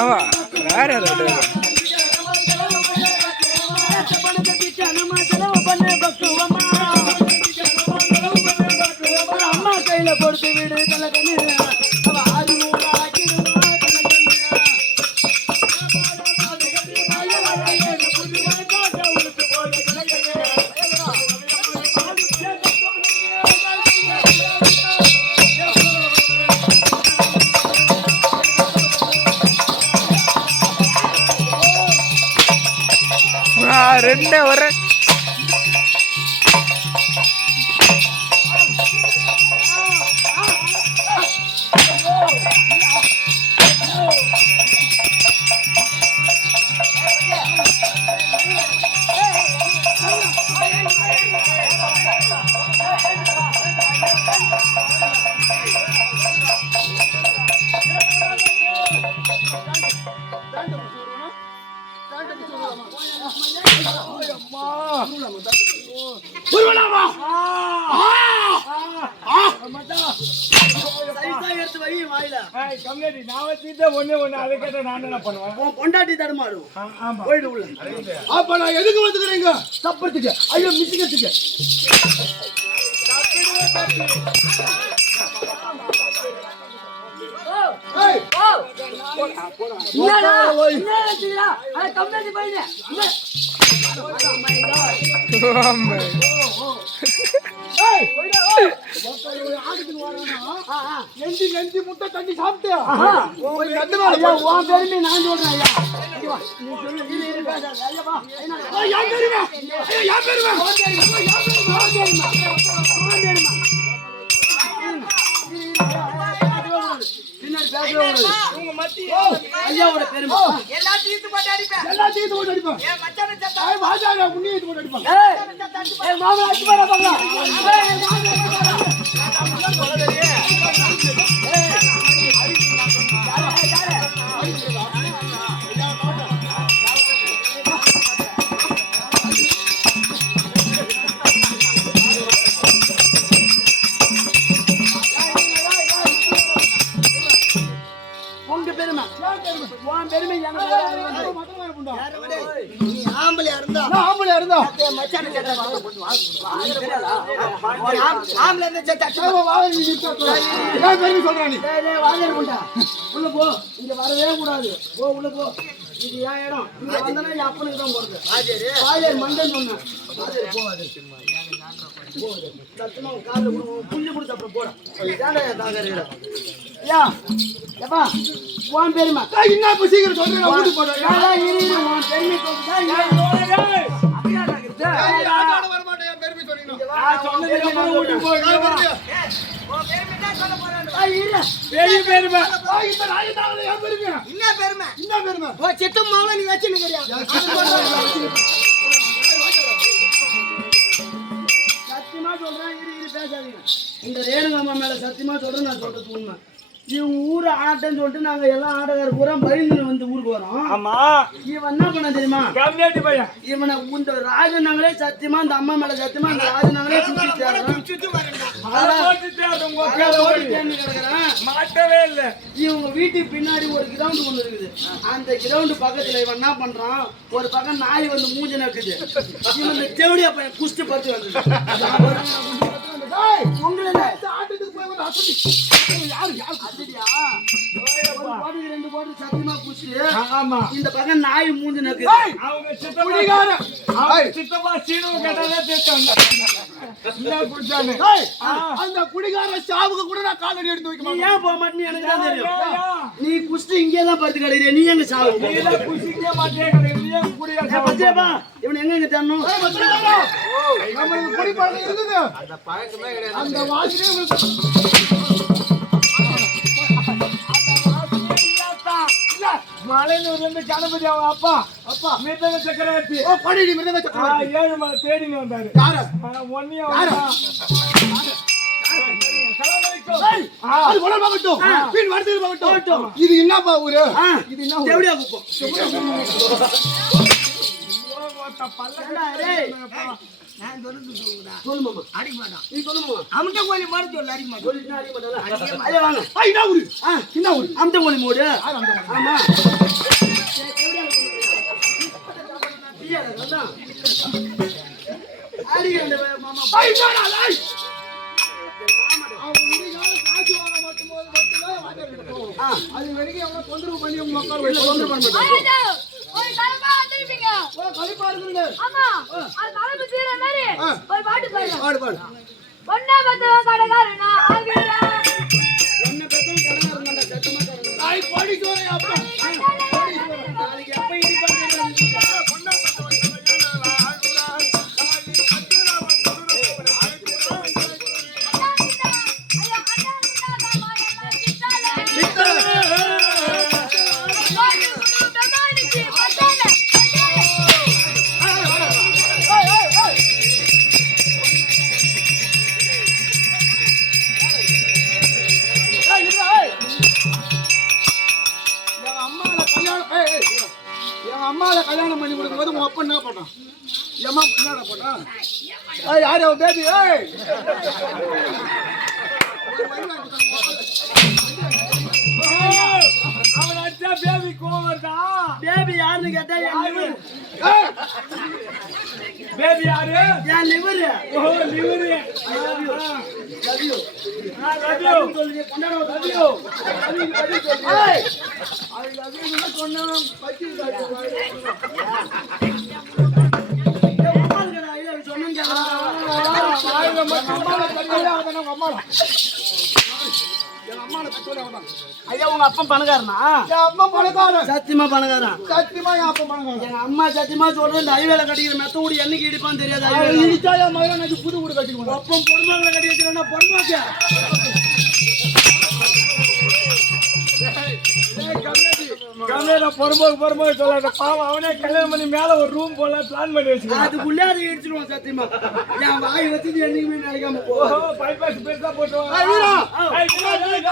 ஆமா வேற யாரு பணத்தை பிச்சானமா செலவு பண்ணு பக்குவமா அம்மா கையில கொடுத்து விடு கலக்கண்ணு அவ நெஞ்சு நெஞ்சு முட்டை தண்ணி சாப்பிட்டியா. உன் பெருமை நான் சொல்றேன் ஐயா. ஐயா ஐயா ஏய், பேசவே கூடாது. ஐயாவோட பெருமை. எல்லாம் தீர்த்து போட்டு அடிப்பேன். ஏய், வாஜா, நான் உன்னையும் தீர்த்து போட்டு அடிப்பேன். ஏய் ஏய் மாமா அடிச்சு பாரு பாக்கலாம் ஏய் மாமா உங்க வாங்க. ஆம்பளை இருந்தா செத்தா அவன் வாழ நீ நிறுத்தா சொல்ற. ஏன் பெருமை சொல்றா நீ டேய், டேய், வாங்கி கொண்டா உள்ள போ இங்க வரவே கூடாது போ உள்ள போ இது என் இடம் இங்க வந்தனா என் அப்பனுக்கு தான் போறது வாயர் மண்டன் சொன்னேன் போவாது. சத்தமா கால்ல புல்லு கொடுத்து அப்புறம் போடா. ஐயா எப்பா உன் பெருமை ஏய், என்ன இப்ப சீக்கிரம் சொல்றேன் இரு, உன் பெருமை இந்த நாய் தாவல என் பெருமை என்ன பெருமை என்ன பெருமை ஓ சித்தும் மாவளை நீ வச்சு நிக்கிறியா? சத்தியமா சொல்றேன் இரு இரு பேசாதீங்க. இந்த ரேணுகம்மா மேல சத்தியமா சொல்றேன் நான் சொல்றது உண்மை. இவங்க ஊரு ஆட்டன்னு சொல்லிட்டு நாங்க எல்லாம் ஆட்டக்கார பூரா பயந்து வந்து ஊருக்கு வரோம். ஆமா. இவன் என்ன பண்ண தெரியுமா? கம்மியாட்டி பையன். இவனை இந்த ராஜனாங்களே சத்தியமா இந்த அம்மா மேல சத்தியமா இந்த ராஜனாங்களே சுத்தி மாட்டவே இல்ல. இவங்க வீட்டுக்கு பின்னாடி ஒரு கிரவுண்ட் ஒண்ணு இருக்குது. அந்த கிரவுண்ட் பக்கத்துல இவன் என்ன பண்றான்? ஒரு பக்கம் நாய் வந்து மூஞ்சி நக்குது. இவன் இந்த தேவடியா பையன் குஸ்தி பத்து வந்து உங்களை. இந்த பக்கம் நாய் மூஞ்சி நக்குது ஏய், அவங்க சித்தப்பா சீனு கேட்டாலே தேத்தாங்க அந்த குடிகார சாவுக்கு கூட நான் காலடி எடுத்து வைக்க ஏன் போக மாட்டேன்னு எனக்கு தான் தெரியும்? நீ குஸ்தி இங்கே தான் படுத்து கிடையாது நீ எங்க சாவு? பச்சையப்பா, இவனை எங்க தேடணும்? குடி பழக்கம் இருந்தது அந்த வாசனையே இருந்து கணபதி அவன் அப்பா அப்பா மிருதங்க சக்கரவர்த்தி ஓ, கொடிடி மிருதங்க சக்கரவர்த்தி. ஏழு மலை தேடிங்க வந்தாரு யாரு? ஒன்னையும் யாரு? இது என்னப்பா ஊரு இது என்ன? தேவடியா குப்பம் நான் சொல்லுறது சொல்லுடா சொல்லு மாமா அடிக்க மாட்டான் நீ சொல்லு மாமா அமுட்ட கோழி மாதிரி சொல்லு அடிக்க மாட்டான் சொல்லிட்டுனா அடிக்க மாட்டாளா? ஐயா, வாங்க ஆ, என்ன ஊரு? ஆ, என்ன ஊரு? மூடு யார் அந்த ஊரு? ஆமா அதான். அடிக்கிறேன் இந்த மாமா ஏய், அது வரைக்கும் எவனோ தொந்தரவு பண்ணி உங்களை உட்கார இல்ல, தொந்தரவு. பண்ண மாட்டேன். ஒரு தலைப்பா வந்திருப்பீங்க இருக்குங்க. ஆமா அது மாதிரி. ஒரு பாட்டு பாருங்க பாடு, பாடு. ஒன்னா பத்தவன் கடைக்காரனா ஆகிறா பேபி கோவம் வருதா பேபி யாருன்னு கேட்டா என். ஏய் பேபி யாரு என் liver. O liver Love you. Love you சொல்லுங்க, கொண்டாட. Love you, love you சொல்லுங்க. ஏய் அது லவ்யூன்னு சொன்னவன் பத்தி ஏய், உம்மா ஐயா உங்க அப்பா பணக்காரனா? என் அப்பா பணக்காரன். சத்தியமா பணக்காரன். சத்தியமா என் அப்பா பணக்காரன். எங்க அம்மா சத்தியமா சொல்றேன் இந்த ஐவேல கட்டிக்கிற மெத்த ஊடி என்னைக்கு இடிப்பான்னு தெரியாது இடிச்சா என் எனக்கு புது வீடு கட்டிக்குவான் ஒப்பம் பொறுமாங்களை கட்டி வச்சிருந்தா பொறுமாக்க கம்மியா பொறும்போக்கு பொறும்போக்கு சொல்லாத பாவம் அவனே கல்யாணம் பண்ணி மேல ஒரு ரூம் போல பிளான் பண்ணி அதுக்குள்ளே அதை இடிச்சிருவான் சத்தியமா. என் வாய் வச்சது என்னைக்குமே நினைக்காம பைபாஸ் பெருசா போட்டு வீரா. ஏய், வீரா, ஏய்.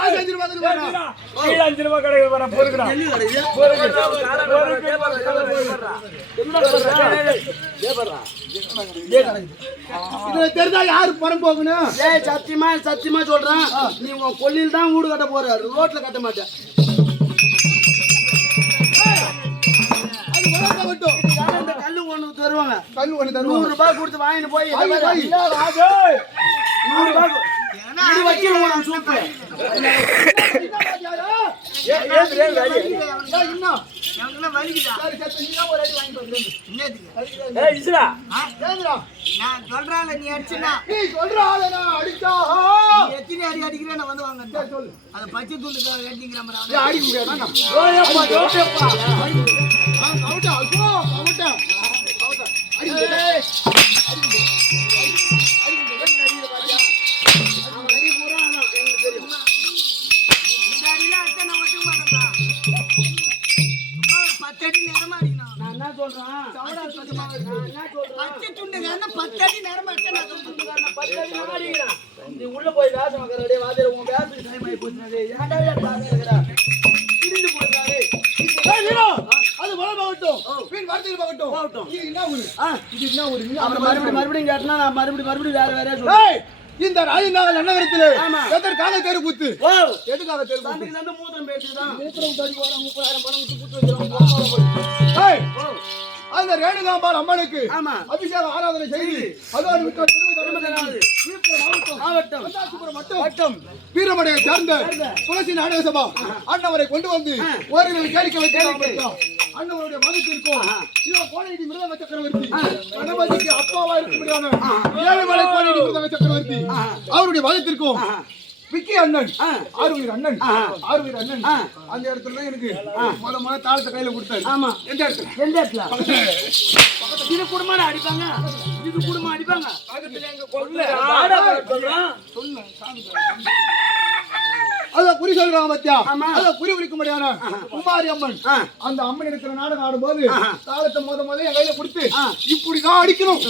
கீழே அஞ்சு ரூபாய் கிடைக்குது பாரு, பொறுக்குடா. பொறுக்குடா, பொறுக்கு, இதுல தெரிஞ்சா யாரு பரம் போகணும்? ஏய் சத்தியமா சத்தியமா சொல்றேன். நீ உன் கொல்லில் தான் வீடு கட்ட போற. ரோட்ல கட்ட மாட்டேன். இந்த கல்லு ஒண்ணு தருவாங்க. கல் ஒண்ணு நூறு தருவாங்க ரூபாய் கொடுத்து வாங்கிட்டு போய்? நூறு ரூபாய். இது சூப்பு தான் ஒரு. ஏந்திரா நான் சொல்றாங்க நீ அடிச்சுனா நீ சொல்ற ஆளை நான் அடிச்சா நீ எத்தனை அடி அடிக்கிறேன் வந்து வாங்க சொல்லு அதை பச்சை துண்டு மாதிரி அடிக்க முடியாதா? பச்சை துண்டுக்காரன பத்து அடி நேரமா நான் பத்து நீ உள்ள போய் வேஷ மக்கள் வாதிர உன் வேஷத்துக்கு டைம் ஆகி போச்சுனா ஏன்டா ஏன் இருந்து போச்சா அது வளம் போகட்டும். மீன் வரத்துக்கு போகட்டும். இது என்ன ஊரு? இது என்ன ஊரு? அப்புறம் மறுபடியும் மறுபடியும் கேட்டனா நான் மறுபடியும் மறுபடியும் வேற வேற சொல்றேன் இந்த ராஜநாகல் நகரத்திலே. எதற்காக தெரு கூத்து எதுக்காக தெரு கூத்து மூத்திரம் பேசிதான் மூத்திரம் தடி வர முப்பதாயிரம் பணம் வைக்கிறோம் ஏய், அந்த ரேணுகாம்பாள் அம்மனுக்கு அபிஷேக ஆராதனை செய்து அதோடு. மாவட்டம் வீரமடைய சேர்ந்த துளசி நாடக சபா அண்ணவரை கொண்டு வந்து ஓரிரு கேளிக்கை வைக்க அண்ணவருடைய மதத்திற்கும் இதோ கோணையடி மிருதங்க சக்கரவர்த்தி கணபதிக்கு அப்பாவா இருக்கும்படியான ஏழுமலை கோணையடி மிருதங்க சக்கரவர்த்தி அவருடைய மதத்திற்கும் விக்கி அண்ணன். ஆறுவீர் அண்ணன். ஆறுவீர் அண்ணன். அந்த இடத்துல தான் எனக்கு முத முத தாளத்தை கையில கொடுத்தாரு ஆமா. எந்த இடத்துல? எந்த இடத்துல? இது குடும்பம் அடிப்பாங்க. இது குடும்பம் அடிப்பாங்க. அத குறி சொல்றாங்க பத்தியா? ஆமா. அத குறி குறிக்கும்படியான குமாரி அம்மன். அந்த அம்மன் இருக்கிற நாடகம் ஆடும்போது தாளத்தை முத முத என் கையில கொடுத்து இப்படிதான் அடிக்கணும்.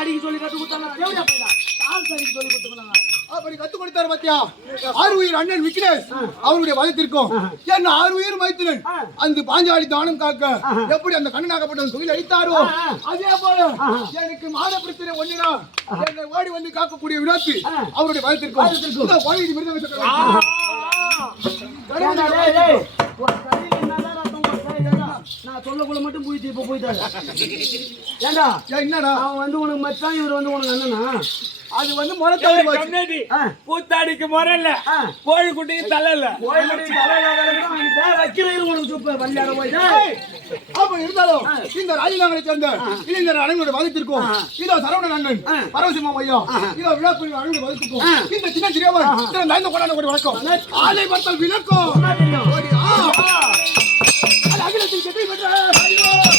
அடிக்க சொல்லி கத்து கொடுத்தாங்க. அடிக்க சொல்லி கொடுத்துருக்காங்க அப்படி கத்து கொடுத்தாரு பத்தியா? ஆறுயிர் அண்ணன் விக்னேஷ் அவருடைய வயத்திற்கும் என்ன ஆறுயிர் மைத்திரன் அந்த பாஞ்சாலி தானம் காக்க எப்படி அந்த கண்ணனாகப்பட்ட தொழில் அழித்தாரோ அதே போல எனக்கு மாத பிரச்சனை ஒண்ணுனா என்னை ஓடி வந்து காக்கக்கூடிய வினாத்து அவருடைய வயத்திற்கும் கையில இல்லடா. நான் சொல்லக்குள்ள மட்டும் போயிட்டு இப்ப போயிட்டாங்க ஏண்டா? என்னடா? அவன் வந்து உனக்கு மச்சான் இவர் வந்து உனக்கு அண்ணனா? அது வந்து போச்சு. கண்ணாடி. ஆ. கூத்தாடிக்கு முறை இல்ல ஆ. கோழிக்குட்டிக்கு தலை இல்ல கோயிலுடைய தலையில வரைக்கும் வாங்கிட்டா, வைக்கிறவரு உனக்கு சுப்ப வண்டியாட போய். டேய். அப்ப இருந்தாலும் இந்த ராஜநாகரை சேர்ந்த இளைஞர் அனைவருடைய மதத்திற்கும் இதோ சரவணன் அண்ணன் பரவசிம்மம் ஐயா இதோ விழாக்குரிய அனைவருடைய மதத்திற்கும் இந்த சின்ன சிறியவர் திரு நயந்த கொண்டாட ஒரு வணக்கம் ஆலை பார்த்தல் விளக்கம். அகிலத்தில் வெற்றி பெற்ற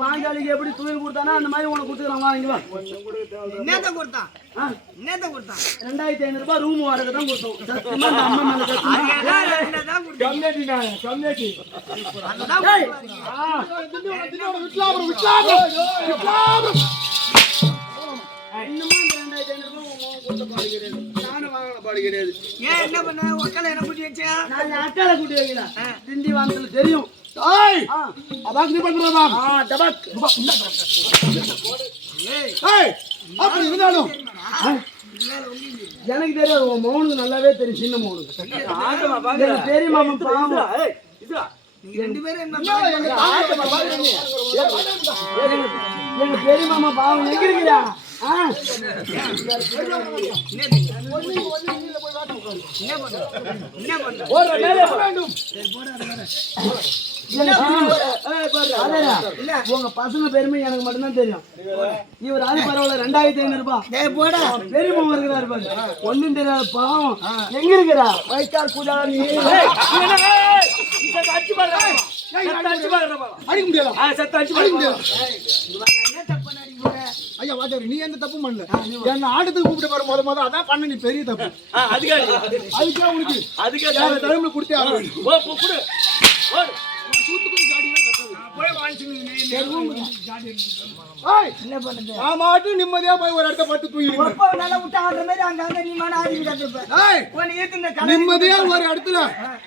பாஞ்சாலிக்கு எப்படி துயில் கொடுத்தானா அந்த மாதிரி உனக்கு கொடுத்துக்கலாம் வாங்கி வா. என்னத்த கொடுத்தான்? என்னத்த கொடுத்தான்? ரெண்டாயிரத்தி ஐநூறு ரூபாய் ரூம் வாடகை தான் கொடுத்தோம். சத்தியமா இந்த அம்மா மேல சத்தியமா. அதான் என்னதான் கொடுத்தான் கம்யூனிட்டி இன்னுமா இந்த ரெண்டாயிரத்தி ஐநூறு ரூபாய் உன் மகன் கொடுத்த பாடு கிடையாது. நானும் வாங்கின பாடு கிடையாது. ஏன் என்ன பண்ண? ஒக்கல என்ன கூட்டி வச்சா? நான் அக்கால கூட்டி வைக்கல. திண்டிவனத்துல தெரியும். ஏய், அதான் நீ பண்றதா? ஆ, டபக். ஏய், அப்படி இருந்தாலும். எனக்கு தெரியாது உன் மௌனுக்கு நல்லாவே தெரியும் சின்ன மௌனுக்கு மாமன் பாவம். நீங்க ரெண்டு பேரும் எங்க தாத்தா பாக்குறீங்க? எங்க- எங்க பெரிய மாமா பாவம். எங்க இருக்கிறா உங்க பசங்க பெருமை எனக்கு மட்டும்தான் தெரியும் இவர் ஆளு பரவாயில்ல ரெண்டாயிரத்தி ஐநூறு ரூபாய் பெரியம்மா இருக்கிறாரு பாரு ஒண்ணும் தெரியாது பாவம் எங்க இருக்கிறா வயக்கார் பூஜா நீ. அடிக்க முடியாதா சத்த அடிச்சு. முடியாதா என்ன தப்பு நடிக்க போற ஐயா வாத்தியார் நீ எந்த தப்பும் பண்ணல. என்ன ஆட்டத்துக்கு கூப்பிட்டு வர முத முத அதான் பண்ண நீ பெரிய தப்பு. அதுக்கு உனக்கு அதுக்கு வேற. தலைமுறை கொடுத்தே ஆக வேண்டும் போ, போ, குடு. ஓடு. சூத்துக்குடி ஜாடி தான் கட்டாது நான் போய் வாங்கிச்சுன்னு நீ- ஏய் என்ன பண்ணுது? நான் மாட்டும் நிம்மதியா போய் ஒரு இடத்த பட்டு கலை நிம்மதியா ஒரு இடத்துல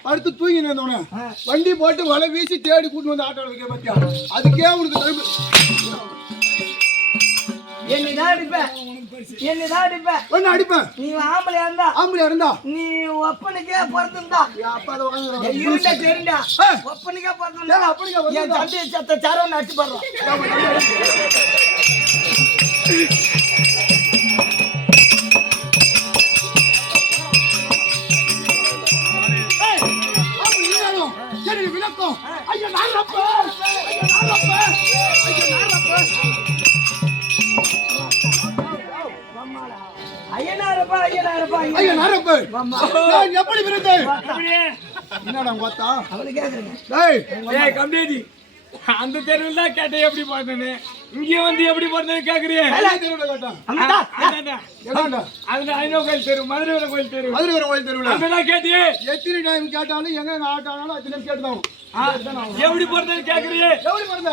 அடுத்து தூங்கி நின்றவன வண்டி போட்டு வலை வீசி தேடி கூட்டு வந்து ஆட்டோ வைக்க பத்தியா? அதுக்கே உனக்கு என்னதான் அடிப்ப. என்னதான் அடிப்ப. ஒன்னு அடிப்பேன் நீ ஆம்பளையா இருந்தா? ஆம்பளையா இருந்தா? நீ ஒப்பனுக்கே பிறந்திருந்தா. இருண்டா தெரிண்டா. ஒப்பனுக்கே பிறந்திருந்தா. அப்படிங்க என். தந்தையை சத்த சரவன் அடிச்சு பாடுறான். விளக்கம்? ஐயா நான் ஐயனாரப்பா ஐயனாரப்பா ஐயா அப்பா நான் எப்படி பிறந்தேன். என்னடா பார்த்தா அவனு கேக்குறேங்க டேய். ஏய், கம்மியாடி. அந்த தெருவில் தான் கேட்டேன் எப்படி பார்த்தேன்னு இங்கே வந்து எப்படி பார்த்தேன்னு கேட்குறியே அதுல ஐநூறு கோயில் தெரு மதுரை வீர கோயில் தெரு. மதுரை வர கோயில் தெருவுல. அங்கதான் கேட்டியே. எத்தனை டைம் கேட்டாலும் எங்க ஆட்டாலும் அத்தனை டைம் கேட்டுதான் எப்படி போறதுன்னு கேக்குறியே? எப்படி பிறந்த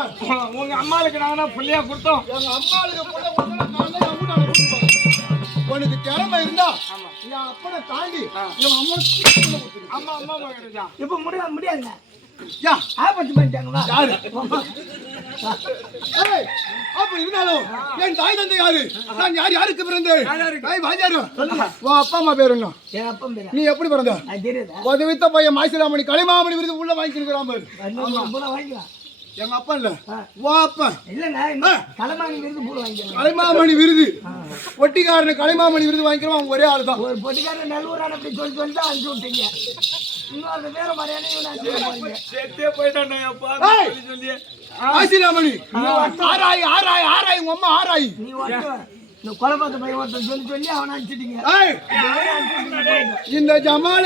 உங்க அம்மாளுக்கு நாங்க புள்ளையா கொடுத்தோம். எங்க அம்மாளுக்கு உனக்கு திறமை இருந்தா என் அப்பனை தாண்டி என் அம்மா அம்மா அம்மா மகனுதா இப்ப முடியாது முடியாதுங்க என் தாய் தந்தை யாரு? நான் யார் யாருக்கு பிறந்தேன் தாய் வாஜாரு உன் அப்பா அம்மா பேரு என்ன? என் அப்பன் பேரா? நீ எப்படி பிறந்த? உதவித்த பையன் மாசிலாமணி கலைமாமணி விருது உள்ள வாங்கிக்கிறான் எங்க அப்பா இல்ல? உன் அப்பா. இல்லைங்க இன்னும் தலைமானி இருந்து பூரா வாங்கிக்கலாம் கலைமாமணி விருது. ஒட்டிக்காரனு கலைமாமணி விருது வாங்கிக்கிறவன் அவன் ஒரே ஆளு தான் ஒரு பொட்டிக்காரன் நல்லூரான அப்படி சொல்லி சொல்லி தான் அனுப்பிச்சு விட்டீங்க. இன்னொரு வேற மாதிரியான செத்தே போயிட்டானே அப்பா! சொல்லி சொல்லி. மாசிலாமணி ஆராய் ஆராய் ஆராய் உங்க அம்மா ஆராய். நீ ஒருத்தன். இந்த கொலை பார்த்த பையன் ஒருத்தன் சொல்லி சொல்லி அவனை அனுப்பிச்சிட்டீங்க. இந்த ஜமால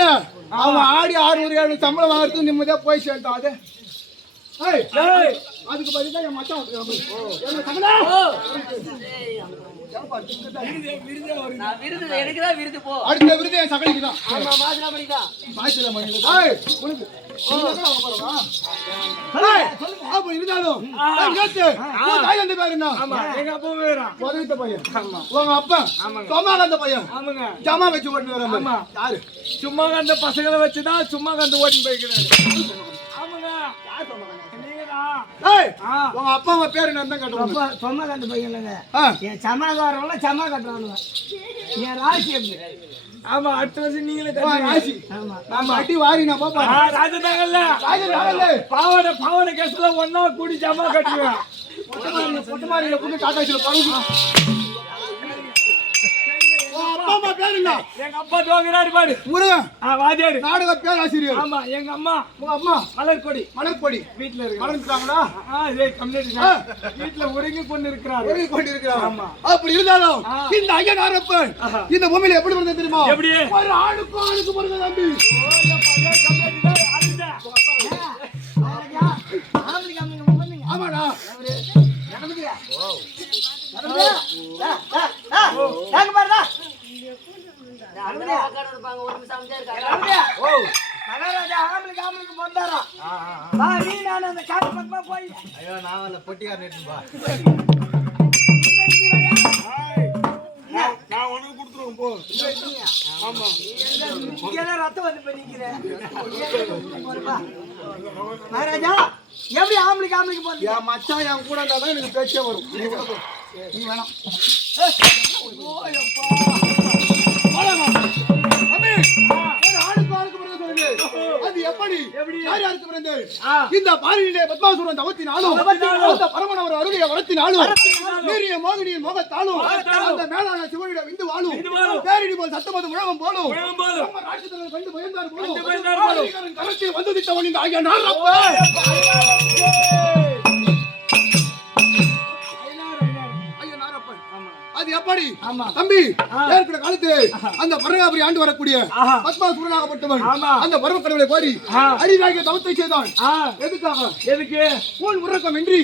அவன் ஆடி ஆறு ஏழு சம்பளம் வாங்குறது நிம்மதியா போய் சேர்த்தான் அது? அதுக்கு பதிலா என் மச்சான்? அடுத்த விருது என் சகலிக்கு தான். இருந்தாலும். ஜமா வச்சு ஓட்டு சும்மா கந்த பசங்களை வச்சுதான் சும்மா கந்து ஓட்டின்னு போய்க்கிறாரு. ஆமாங்க. உங்க அப்பா அம்மா பேரு என்ன அப்பா சொன்ன கண்டு பையன். என் சமாதாரம்ல சமா கட்டுறானுங்க என் ராசி எப்படி? ஆமா அடுத்த வருஷம் நீங்களே. ராசி. ஆமா. நம்ம அடி வாரி நான் பாப்பா ராஜதாங்கல்ல ராஜா ராஜா பாவாடை பாவாடை கேஸ்ல ஒன்னா கூடி ஜமா கட்டுவேன். பொட்டுமாரியில கொண்டு பழகு உன் அப்பா அம்மா பேரு என்ன எங்க அப்பா தோங்குறாரு பாரு முருகன் ஆ வாத்தியாரு நாடக பேராசிரியர் ஆமா எங்க அம்மா உங்க அம்மா மலர்கொடி மலர்பொடி வீட்டுல இருக்கு மலர்ந்துட்டாங்களா கம்யூனிட்டி வீட்டுல ஒருங்கி கொண்டு இருக்கிறாரு ஒழுங்கி கொண்டு இருக்கிறாங்க அப்படி இருந்தாலும் இந்த ஐயன் ஆரப்பன் இந்த பூமியில எப்படி வந்தது தெரியுமா எப்படி ஒரு ஆணுக்கும் ஆணுக்கு பிறந்த தம்பி ஆமாடா நடந்துக்கியா நடந்துக்கியா மகாராஜா ஆம்பளைக்கு ஆம்பளைக்கு பொந்தாரா வா நீ நான் அந்த காட்டு பக்கமா போய். ஐயோ நான் அந்த பொட்டிக்காரன் நான் உனக்கு கொடுத்துருவேன் போ. ஆமா. இங்கெல்லாம் ரத்தம் வந்து போய் நிக்கிறேன் மகாராஜா எப்படி ஆம்பளைக்கு ஆம்பளைக்கு போறது என் மச்சான் என் கூட இருந்தா தான் எனக்கு பேச்சே வரும். நீ வேணாம் ஒரு இந்த பாரியிலே பத்மாசுரன் தவத்தினாலும். அந்த பரமனவர் அருளிய வரத்தினாலும் மீறிய மோகினியின் மோகத்தாலும் அந்த மேலான சிவனிட விந்து வாழும். பேரிடி போல் சத்தமது முழகம் போலும் கண்டு பயந்தார் போலும் கரத்தில் வந்து திட்டவன் இந்த ஐயா நாரப்ப அது எப்படி ஆமா. தம்பி ஏற்கனவே காலத்திலே அந்த பரகாபுரி ஆண்டு வரக்கூடிய ஆஹா. பத்மாசுரனாகப்பட்டவன் ஆமா. அந்த பரம கடவுளை கோரி. அடிவாகிய தவத்தை செய்தான் எதுக்காக எதுக்கு ஊன் உறக்கம் இன்றி.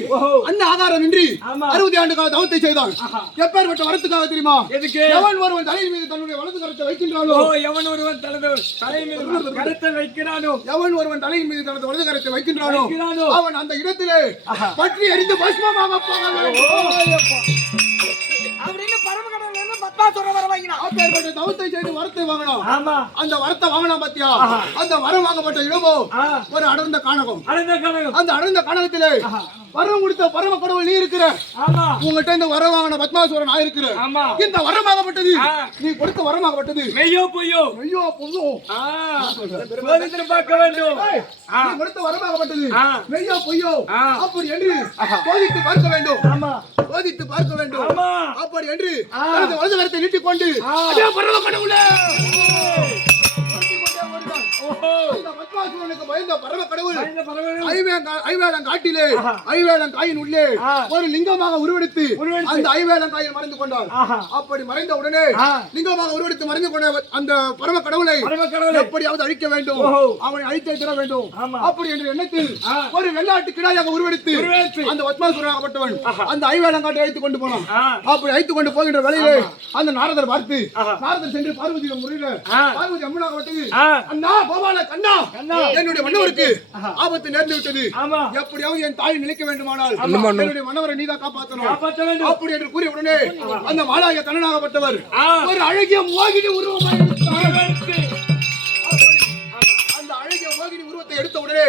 அன்ன ஆகாரம் இன்றி. அறுபது ஆண்டு கால தவத்தை செய்தான் எப்பேற்பட்ட வரத்துக்காக தெரியுமா எதுக்கு? எவன் ஒருவன் தலையின் மீது தன்னுடைய வலது கரத்தை வைக்கின்றானோ எவன் ஒருவன் தனது தலை மீது கருத்தை வைக்கிறானோ எவன் ஒருவன் தலையின் மீது தனது வலது கரத்தை வைக்கின்றானோ. அவன் அந்த இடத்திலே பற்றி எரிந்து பஸ்மமாக போக வேண்டும். அப்படின்னு பரம கடவுள் வந்து பத்மாசுரம் வர வைக்கிறான் அப்பேற்பட்ட தவத்தை செய்து வரத்தை வாங்கணும் ஆமா. அந்த வரத்தை வாங்கலாம் பாத்தியா? அந்த வரம் வாங்கப்பட்ட இடமோ ஆ. ஒரு அடர்ந்த காணகம் அடைந்த கனகம். அந்த அடர்ந்த காணகத்திலே வரம் கொடுத்த பரம கடவுள் நீ இருக்கிற. ஆமா. உங்ககிட்ட இந்த வரம் வாங்கின பத்மாசுரன் நான் இருக்கிற ஆமா. இந்த வரமாகப்பட்டது ஆ. நீ கொடுத்த வரமாகப்பட்டது மெய்யோ பொய்யோ? ஆ, சோதித்து பார்க்க வேண்டும். நீ கொடுத்த வரமாகப்பட்டது. மெய்யோ பொய்யோ. அப்படி என்று சோதித்து பார்க்க வேண்டும். ஆமா. சோதித்து பார்க்க வேண்டும். ஆமா. அப்படி என்று கரத்தை நீட்டிக் கொண்டு ஆ. அதே பரம கடவுளே பத்மாசுரனுக்கு பயந்த பரம கடவுள் பயந்த பறவைகள். ஐவேலங்க- ஐவேலங் காட்டிலே ஐவேலங் காயின் உள்ளே ஆ. ஒரு லிங்கமாக உருவெடுத்து. அந்த ஐவேலங் காயில் மறைந்து கொண்டார். அப்படி மறைந்த உடனே. லிங்கமாக உருவெடுத்து மறைந்து கொண்ட அந்த பரம கடவுளை. எப்படியாவது அழிக்க வேண்டும். அவனை அழித்தே தர வேண்டும். அப்படி என்ற எண்ணத்தில். ஒரு வெள்ளாட்டு கிடாயாக உருவெடுத்து. அந்த பத்மாசுரனாகப்பட்டவன் அந்த ஐவேலங்காட்டை அழைத்துக் கொண்டு போனான். அப்படி அழைத்துக் கொண்டு போகின்ற வேளையிலே அந்த நாரதர் பார்த்து. நாரதர் சென்று பார்வதியிடம் முறையில. பார்வதி அம்மனாகப்பட்டது. அண்ணா கோபால கண்ணா. என்னுடைய மன்னவருக்கு ஆபத்து நேர்ந்து விட்டது. எப்படியாவது என் தாய் நிலைக்க வேண்டுமானால் என்னுடைய மன்னவரை நீதான் காப்பாற்றணும். அப்படி என்று கூறிய உடனே அந்த மாலாய கண்ணனாகப்பட்டவர். ஒரு அழகிய மோகினி. அப்படி அந்த அழகிய மோகினி உருவத்தை எடுத்த உடனே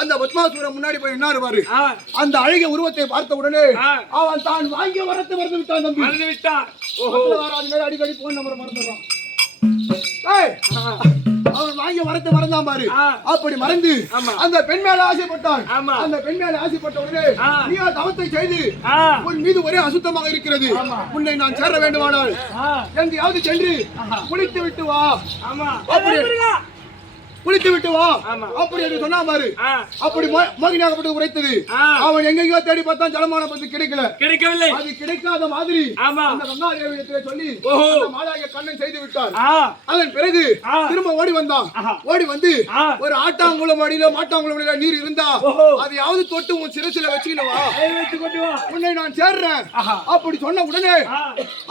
அந்த பத்மாசுரன் முன்னாடி போய் என்ன பாரு ஆ, அந்த அழகிய உருவத்தை பார்த்த உடனே. அவன் தான் வாங்கிய வரத்தை மறந்து விட்டான் தம்பி. மறந்து விட்டான் ஓஹோ அடிக்கடி போன் நம்பர் மறந்துடுறான். ஏய், அவன் வாங்கிய வரத்தை மறந்தான் பாரு. அப்படி மறந்து. அந்த பெண் மேல ஆசைப்பட்டான். அந்த பெண் மேல ஆசைப்பட்ட உடனே. நீயா தவத்தை செய்து உன் மீது ஒரே அசுத்தமாக இருக்கிறது. உன்னை நான் சேர வேண்டுமானால் எங்கேயாவது சென்று குளித்து விட்டு வா. ஆமா. அப்படி குளித்து விட்டு வா. அப்படி என்று சொன்னா பாரு அப்படி மோகினியாகப்பட்டு உரைத்தது. அவன் எங்கெங்கயோ தேடி பார்த்தான் ஜலமான பத்து கிடைக்கல கிடைக்கவில்லை அது கிடைக்காத மாதிரி ஆமா அந்த கங்காதேவியத்திலே சொல்லி மாலாய கண்ணன் செய்து விட்டார் அதன் பிறகு. திரும்ப ஓடி வந்தான். ஓடி வந்து. ஒரு ஆட்டாங்குளம் அடியில மாட்டாங்குளம் அடியில நீர் இருந்தா. அதையாவது தொட்டு உன் சிரசில வச்சுக்கிட்டு வா கை வைத்து கொண்டு வா உன்னை நான் சேர்றேன். அப்படி சொன்ன உடனே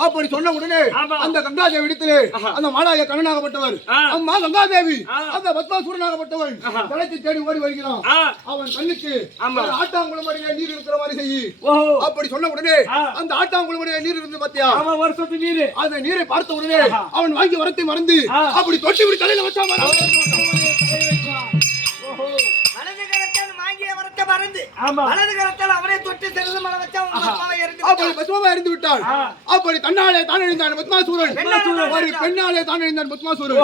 அப்படி சொன்ன உடனே. அந்த கங்காதேவி இடத்திலே அந்த மாலாய கண்ணனாகப்பட்டவர். அம்மா கங்காதேவி. அந்த பத்மாசூரனாகப்பட்டவன் தலைக்கு தேடி ஓடி வருகிறான். அவன் கண்ணுக்கு ஆமா. ஒரு ஆட்டாங்குளம் அடியில நீர் இருக்கிற மாதிரி செய்யி அப்படி சொன்ன உடனே. அந்த ஆட்டாங்குளம் அடியில நீர் இருந்து பாத்தியா ஆமா வருஷத்து நீரு. அந்த நீரை பார்த்த உடனே அவன் வாங்கி வரத்தை மறந்து. அப்படி தொட்டி இப்படி தலையில வச்சா மரம். ஓஹோ. வாங்கிய வரத்தை மறந்து ஆமா வலது கரத்தால் தொட்டு மலை வச்சா அப்படி பசுமா இருந்து விட்டான் ஆ. அப்படி தன்னாலே தான் எழுந்தான் பத்மாசூரன் பெண்ணாலே ஒரு பெண்ணாலே தான் எழுந்தான் பத்மாசூரன்.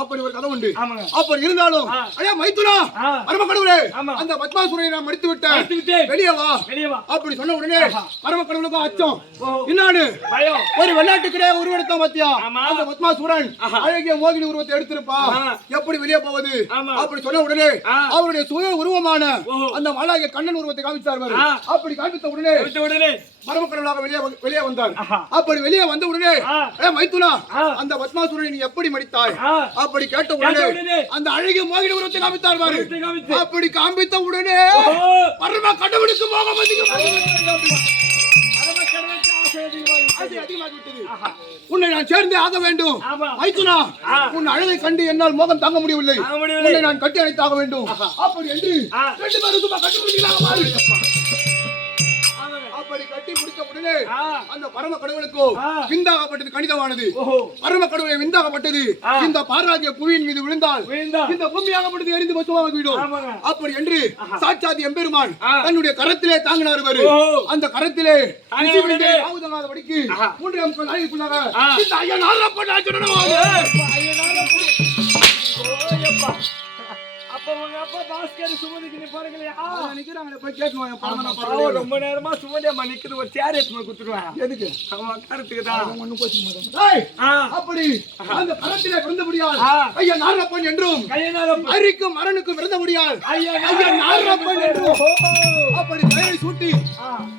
அப்படி ஒரு கதை உண்டு ஆமாங்க. அப்படி இருந்தாலும் ஆ. அடே மைத்துனா ஆ. பரம கடவுளே ஆமா. அந்த பத்மாசூரனை நான் மடித்து விட்டேன் மடித்து விட்டேன். வெளியே வா வெளியே வா அப்படி சொன்ன உடனே பரம கடவுளுக்கும் அச்சம் ஓஹோ. இன்னானு பயம் ஒரு வெள்ளாட்டு கிடையாது உருவெடுத்தான் பாத்தியா ஆமா. அந்த பத்மாசூரன் அழகிய மோகினி உருவத்தை எடுத்திருப்பா. எப்படி வெளியே போவது ஆமா. அப்படி சொன்ன உடனே. அவருடைய சுய உருவமான ஓஹோ. மலாகிய கண்ணன் உருவத்தை காமிச்சார் பாரு. அப்படி காண்பித்த உடனே உடனே பரமக்கடவுளாக வெளியே வெளியே வந்தார் ஆஹா. அப்படி வெளியே வந்த உடனே. ஏ மைத்துனா. அந்த பத்மாசுரனை நீ எப்படி மடித்தாய். அப்படி கேட்ட உடனே அந்த அழகிய மோகினி உருவத்தை காமித்தார் பாரு காமித்து. அப்படி காண்பித்த உடனே. பரம கடவுளுக்கு மோகம் உன்னை நான் சேர்ந்தே ஆக வேண்டும். ஆ. உன் அழகை கண்டு என்னால் மோகம் தாங்க முடியவில்லை. உன்னை நான் கட்டி அணைத்தாக வேண்டும். அப்படி என்று. ரெண்டு பேரும் சும்மா கட்டி உடனே. அந்த பரம கடவுளுக்கோ. விந்தாகப்பட்டது கணிதமானது பரம கடவுளை விந்தாகப்பட்டது. இந்த பாராஜ்ய புவியின் மீது விழுந்தால் விழுந்தா இந்த பூமியாகப்பட்டது எரிந்து பசுவாக விடும் ஆமாங்க. அப்படி என்று சாட்சாதி எம்பெருமான். தன்னுடைய கரத்திலே தாங்கினார் பாரு. அந்த கரத்திலே ஆஹா. மூன்று அம்சம் நாளைக்குள்ளாக ஆ. இந்த ஐயா நாரப்பட்ட ஆச்சரணமாக அப்ப உங்க அப்பா பாஸ்கர் சுமதிக்கு நிக்கிறாங்களே போய் பரவாயில்ல. ரொம்ப நேரமா சுமதி அம்மா நிக்குது ஒரு சேர் எடுத்து போய் குடுத்துருவேன். எதுக்கு? அவன் உட்காரத்துக்கு தான். ஒண்ணும் ஏய், ஆ. அப்படி. அந்த பணத்திலே பிறந்த முடியாது. ஐயா நாரப்பன் என்றும். அரிக்கும் அரணுக்கும் பிறந்த முடியாது ஐயா ஐயா நாரப்பன். என்றும். அப்படி பெயரை சூட்டி.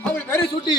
அவள் பெயரை சூட்டி.